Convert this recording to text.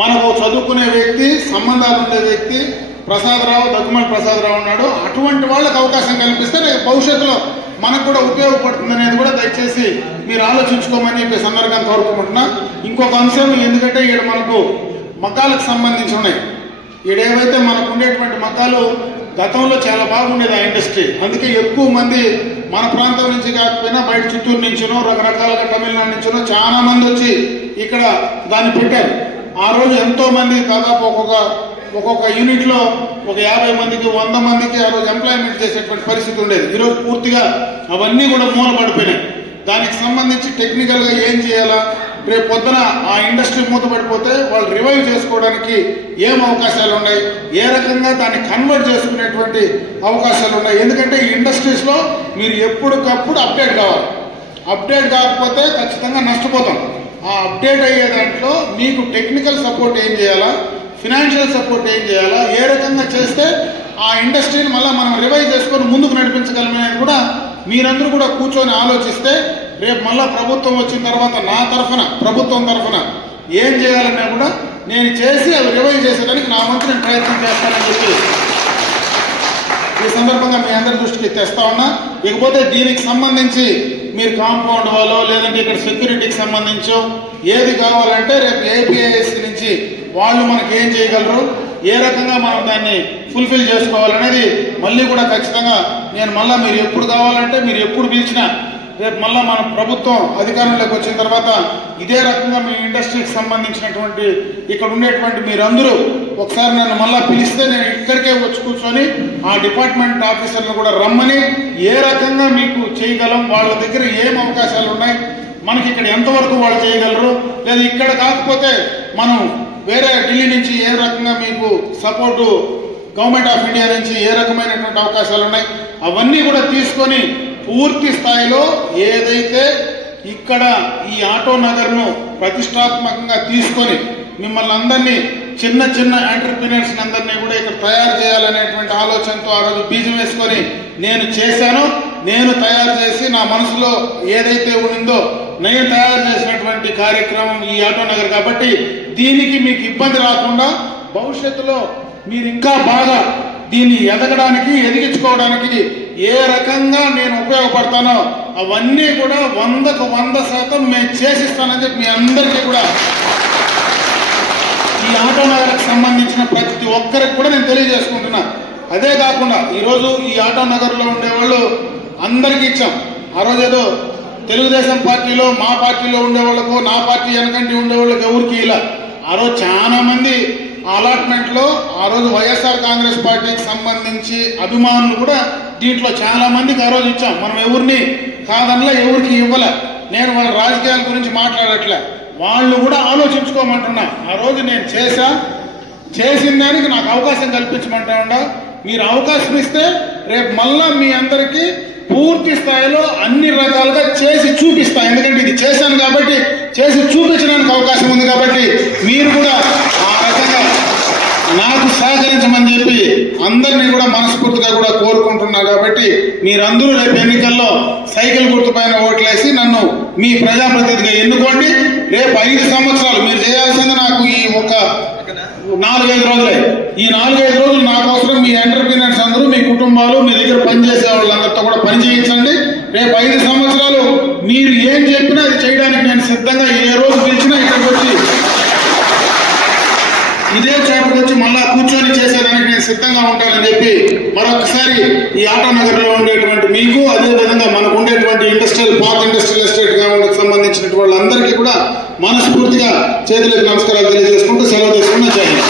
మనకు చదువుకునే వ్యక్తి, సంబంధాలు ఉండే వ్యక్తి ప్రసాదరావు, దగ్గుమల్లి ప్రసాదరావు ఉన్నాడు. అటువంటి వాళ్ళకి అవకాశం కల్పిస్తే రేపు భవిష్యత్తులో మనకు కూడా ఉపయోగపడుతుంది అనేది కూడా దయచేసి మీరు ఆలోచించుకోమని చెప్పి సందర్భంగా కోరుకుంటున్నా. ఇంకొక అంశం, ఎందుకంటే ఇక్కడ మనకు మగ్గాలకు సంబంధించి ఉన్నాయి. ఏవైతే మనకు ఉండేటువంటి మగ్గాలు గతంలో చాలా బాగుండేది ఆ ఇండస్ట్రీ. అందుకే ఎక్కువ మంది మన ప్రాంతం నుంచి కాకపోయినా బయట చిత్తూరు నుంచినో, రకరకాలుగా తమిళనాడు నుంచినో చాలా మంది వచ్చి ఇక్కడ దాన్ని పెట్టారు. ఆ రోజు ఎంతో మంది, దాదాపు ఒక్కొక్క యూనిట్ లో ఒక 50 మందికి 100 మందికి ఆ రోజు ఎంప్లాయ్మెంట్ చేసేటువంటి పరిస్థితి ఉండేది. ఈరోజు పూర్తిగా అవన్నీ కూడా మూలపడిపోయినాయి. దానికి సంబంధించి టెక్నికల్ గా ఏం చేయాలా, రేపు పొద్దున ఆ ఇండస్ట్రీ మూతపడిపోతే వాళ్ళు రివైవ్ చేసుకోవడానికి ఏం అవకాశాలు ఉన్నాయి, ఏ రకంగా దాన్ని కన్వర్ట్ చేసుకునేటువంటి అవకాశాలు ఉన్నాయి. ఎందుకంటే ఈ ఇండస్ట్రీస్ లో మీరు ఎప్పటికప్పుడు అప్డేట్ కావాలి. అప్డేట్ కాకపోతే ఖచ్చితంగా నష్టపోతాం. ఆ అప్డేట్ అయ్యే దాంట్లో మీకు టెక్నికల్ సపోర్ట్ ఏం చేయాలా, ఫినాన్షియల్ సపోర్ట్ ఏం చేయాలా, ఏ రకంగా చేస్తే ఆ ఇండస్ట్రీని మళ్ళీ మనం రివైవ్ చేసుకొని ముందుకు నడిపించగలమనేది కూడా మీరందరూ కూడా కూర్చొని ఆలోచిస్తే రేపు మళ్ళా ప్రభుత్వం వచ్చిన తర్వాత నా తరఫున, ప్రభుత్వం తరఫున ఏం చేయాలన్నా కూడా నేను చేసి అవి రివైవ్ చేసేదానికి నా వంతు నేను ప్రయత్నం చేస్తానని చెప్పి ఈ సందర్భంగా మీ అందరి దృష్టికి తెస్తా ఉన్నా. ఇకపోతే దీనికి సంబంధించి మీరు కాంపౌండ్ వాళ్ళో లేదంటే ఇక్కడ సెక్యూరిటీకి సంబంధించో ఏది కావాలంటే రేపు ఏపీఐఎస్ నుంచి వాళ్ళు మనకి ఏం చేయగలరు, ఏ రకంగా మనం దాన్ని ఫుల్ఫిల్ చేసుకోవాలనేది మళ్ళీ కూడా ఖచ్చితంగా నేను మళ్ళీ మీరు ఎప్పుడు కావాలంటే మీరు ఎప్పుడు పిలిచినా రేపు మళ్ళీ మన ప్రభుత్వం అధికారంలోకి వచ్చిన తర్వాత ఇదే రకంగా మీ ఇండస్ట్రీకి సంబంధించినటువంటి ఇక్కడ ఉండేటువంటి మీరందరూ ఒకసారి నన్ను మళ్ళీ పిలిస్తే నేను ఇక్కడికే వచ్చి కూర్చొని ఆ డిపార్ట్మెంట్ ఆఫీసర్లు కూడా రమ్మని ఏ రకంగా మీకు చేయగలం, వాళ్ళ దగ్గర ఏం అవకాశాలు ఉన్నాయి, మనకి ఇక్కడ ఎంతవరకు వాళ్ళు చేయగలరు, లేదా ఇక్కడ కాకపోతే మనం వేరే ఢిల్లీ నుంచి ఏ రకంగా మీకు సపోర్టు గవర్నమెంట్ ఆఫ్ ఇండియా నుంచి ఏ రకమైనటువంటి అవకాశాలు ఉన్నాయి, అవన్నీ కూడా తీసుకొని పూర్తి స్థాయిలో ఏదైతే ఇక్కడ ఈ ఆటో నగర్ను ప్రతిష్టాత్మకంగా తీసుకొని మిమ్మల్ని అందరినీ చిన్న చిన్న ఎంటర్ప్రినర్స్ అందరినీ కూడా ఇక్కడ తయారు చేయాలనేటువంటి ఆలోచనతో ఆ రోజు బీజం వేసుకొని నేను చేశాను. నేను తయారు చేసి నా మనసులో ఏదైతే ఉందో నేను తయారు చేసినటువంటి కార్యక్రమం ఈ ఆటో నగర్. కాబట్టి దీనికి మీకు ఇబ్బంది రాకుండా భవిష్యత్తులో మీరు ఇంకా బాగా దీన్ని ఎదగడానికి, ఎదిగించుకోవడానికి ఏ రకంగా నేను ఉపయోగపడతానో అవన్నీ కూడా 100% నేను చేసిస్తానని చెప్పి మీ అందరికీ కూడా ఈ ఆటో నగర్కి సంబంధించిన ప్రతి ఒక్కరికి కూడా నేను తెలియజేసుకుంటున్నా. అదే కాకుండా ఈరోజు ఈ ఆటో నగర్లో ఉండేవాళ్ళు అందరికీ ఇచ్చాం. ఆ రోజు ఏదో తెలుగుదేశం పార్టీలో మా పార్టీలో ఉండేవాళ్ళకు, నా పార్టీ వెనకంటి ఉండేవాళ్ళకి ఎవరికి ఇలా ఆ రోజు చాలా మంది అలాట్మెంట్ లో ఆ రోజు వైఎస్ఆర్ కాంగ్రెస్ పార్టీకి సంబంధించి అభిమానులు కూడా దీంట్లో చాలా మందికి ఆ రోజు ఇచ్చాం. మనం ఎవరిని కాదనలా, ఎవరికి ఇవ్వలే. నేను వాళ్ళ రాజకీయాల గురించి మాట్లాడట్లే, వాళ్ళు కూడా ఆలోచించుకోమంటున్నా. ఆ రోజు నేను చేసిన దానికి నాకు అవకాశం కల్పించమంటా ఉండా. మీరు అవకాశం ఇస్తే రేపు మళ్ళా మీ అందరికీ పూర్తి స్థాయిలో అన్ని రకాలుగా చేసి చూపిస్తా. ఎందుకంటే ఇది చేశాను కాబట్టి చేసి చూపించడానికి అవకాశం ఉంది. కాబట్టి మీరు కూడా ఆ రకంగా నాకు సహకరించమని చెప్పి అందరినీ కూడా మనస్ఫూర్తిగా కూడా కోరుకుంటున్నా. కాబట్టి మీరందరూ రేపు ఎన్నికల్లో సైకిల్ గుర్తుపైన ఓట్లేసి నన్ను మీ ప్రజాప్రతినిధిగా ఎన్నుకోండి. రేపు 5 సంవత్సరాలు మీరు చేయాల్సింది నాకు ఈ ఒక 4-5 రోజులే. ఈ 4-5 రోజులు నా కోసం మీ ఎంటర్ప్రీనర్స్ అందరూ, మీ కుటుంబాలు, మీ దగ్గర పనిచేసే వాళ్ళందరితో కూడా పని చేయించండి. రేపు 5 సంవత్సరాలు మీరు ఏం చెప్పినా అది చేయడానికి నేను సిద్ధంగా, ఏ రోజు పిలిచినా ఇక్కడికి వచ్చి ఇదే చోటకు వచ్చి మళ్ళా కూర్చొని చేసేదానికి నేను సిద్ధంగా ఉంటానని చెప్పి మరొకసారి ఈ ఆటో నగర్ లో ఉండేటువంటి మీకు, అదే విధంగా మనకు ఉండేటువంటి పాత ఇండస్ట్రియల్ ఎస్టేట్ గ్రామాలకు సంబంధించిన వాళ్ళందరికీ కూడా మనస్ఫూర్తిగా చేతులకు నమస్కారాలు తెలియజేసుకుంటూ సెలవు తీసుకుంటూ జై హింద్.